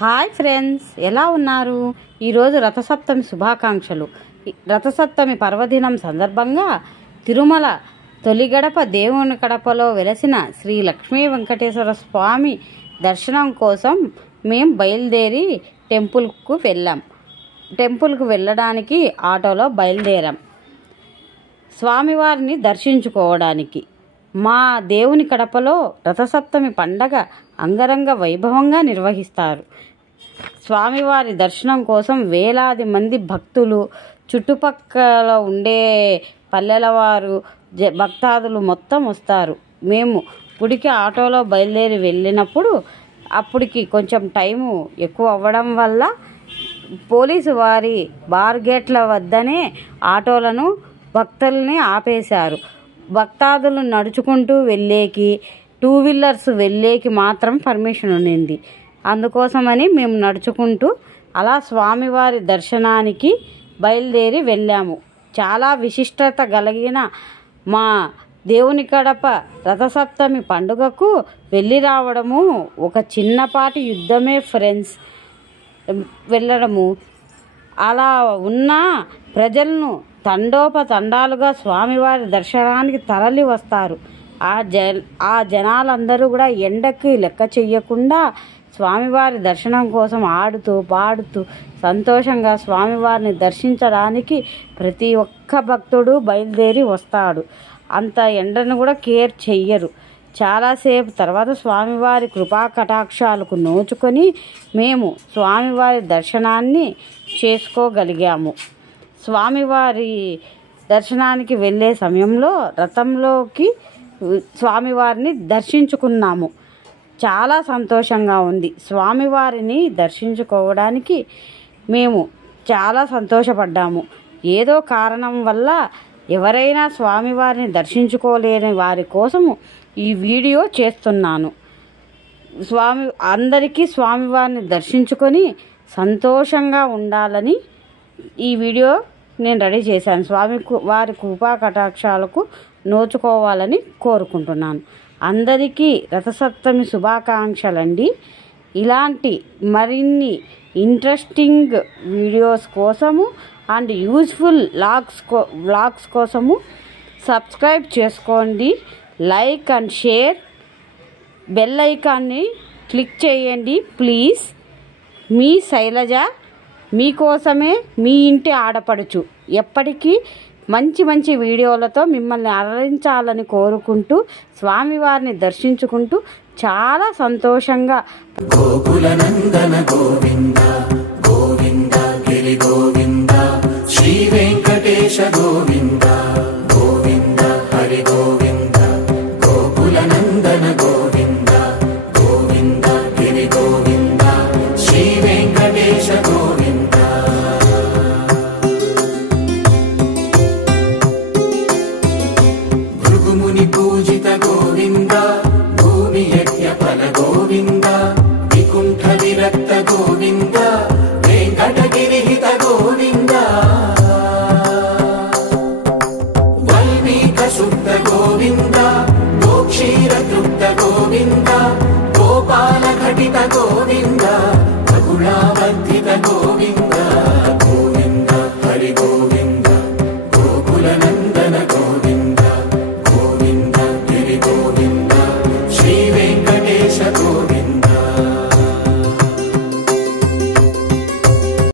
Hi friends, ఎలా ఉన్నారు? ఈరోజు రథసప్తమి శుభాకాంక్షలు. రథసప్తమి పర్వదినం సందర్భంగా తిరుమల తొలి గడప దేవుని కడపలో వెలసిన శ్రీ లక్ష్మీ వెంకటేశ్వర స్వామి దర్శనం కోసం మేము బయలుదేరి టెంపుల్కు వెళ్ళడానికి ఆటోలో బయలుదేరాం. స్వామివారిని దర్శించుకోవడానికి మా దేవుని కడపలో రథసప్తమి పండగ అంగరంగ వైభవంగా నిర్వహిస్తారు. స్వామివారి దర్శనం కోసం వేలాది మంది భక్తులు, చుట్టుపక్కల ఉండే పల్లెల వారు, భక్తాదులు మొత్తం వస్తారు. మేము గుడికి ఆటోలో బయలుదేరి వెళ్ళినప్పుడు అప్పటికి కొంచెం టైము ఎక్కువ అవ్వడం వల్ల పోలీసు వారి బార్గేట్ల వద్దనే ఆటోలను భక్తుల్ని ఆపేశారు. భక్తాదులు నడుచుకుంటూ వెళ్ళేకి, టూ వీలర్స్ వెళ్ళేకి మాత్రం పర్మిషన్ ఉండింది. అందుకోసమని మేము నడుచుకుంటూ అలా స్వామివారి దర్శనానికి బయలుదేరి వెళ్ళాము. చాలా విశిష్టత కలిగిన మా దేవుని కడప రథసప్తమి పండుగకు వెళ్ళి రావడము ఒక చిన్నపాటి యుద్ధమే ఫ్రెండ్స్. వెళ్ళడము అలా ఉన్న ప్రజలను తండోపతండాలుగా స్వామివారి దర్శనానికి తరలి వస్తారు. ఆ జనాలందరూ కూడా ఎండకి లెక్క చెయ్యకుండా స్వామివారి దర్శనం కోసం ఆడుతూ పాడుతూ సంతోషంగా స్వామివారిని దర్శించడానికి ప్రతి ఒక్క భక్తుడు బయలుదేరి వస్తాడు. అంత ఎండను కూడా కేర్ చెయ్యరు. చాలాసేపు తర్వాత స్వామివారి కృపా కటాక్షాలకు నోచుకొని మేము స్వామివారి దర్శనాన్ని చేసుకోగలిగాము. స్వామివారి దర్శనానికి వెళ్ళే సమయంలో రథంలోకి స్వామివారిని దర్శించుకున్నాము. చాలా సంతోషంగా ఉంది. స్వామివారిని దర్శించుకోవడానికి మేము చాలా సంతోషపడ్డాము. ఏదో కారణం వల్ల ఎవరైనా స్వామివారిని దర్శించుకోలేని వారి కోసము ఈ వీడియో చేస్తున్నాను. అందరికీ స్వామివారిని దర్శించుకొని సంతోషంగా ఉండాలని ఈ వీడియో నేను రెడీ చేశాను. వారి కృపా కటాక్షాలకు నోచుకోవాలని కోరుకుంటున్నాను. అందరికీ రథసప్తమి శుభాకాంక్షలండి. ఇలాంటి మరిన్ని ఇంట్రెస్టింగ్ వీడియోస్ కోసము అండ్ యూజ్ఫుల్ వ్లాగ్స్ కోసము సబ్స్క్రైబ్ చేసుకోండి. లైక్ అండ్ షేర్, బెల్ ఐకాన్ని క్లిక్ చేయండి ప్లీజ్. మీ శైలజ, మీకోసమే, మీ ఇంటి ఆడపడుచు. ఎప్పటికీ మంచి మంచి వీడియోలతో మిమ్మల్ని అలరించాలని కోరుకుంటూ స్వామివారిని దర్శించుకుంటూ చాలా సంతోషంగా గోకులనందన గోవింద గోవింద గిరి గోవింద శ్రీ వెంకటేశ గోవింద గోవింద హరి గోవింద గోకులనందన గోవింద గోవింద గిరి గోవింద శ్రీ వెంకటేశ గోవింద పూజిత గోవింద భూమి యజ్ఞ ఫల గోవింద వికుంఠ విరక్త గోవింద వెంకటగిరిహిత గోవింద వల్మీక శుద్ధ గోవింద గోక్షీర తృప్త గోవింద గోపాల ఘటిత గోవింద బహుళావధ్య